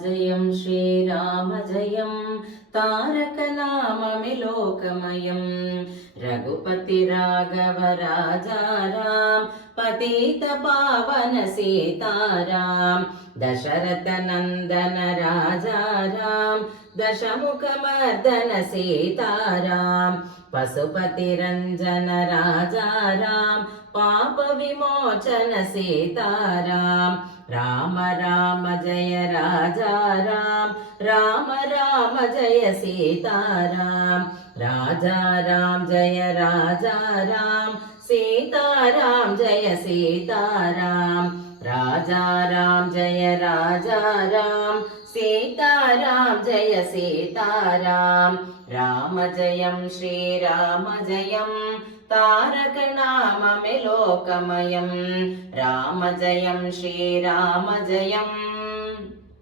जयं श्रीराम जयं तारकनाममिलोकमयं रघुपति राघव राजा राम पतित पावन सीताराम दशरथ नंदन राजा राम दशमुखमर्दन सीताराम पशुपति रंजन राजा राम पाप विमोचन सीताराम राम राम जय राजा राम राम राम जय सीताराम राजा राम जय राजा राम सीताराम जय सीताराम राजा राम जय राजा राम सीताराम जय सीताराम राम जयं श्रीराम जयं तारकनाममिलोकमयं राम जयं श्रीराम जयं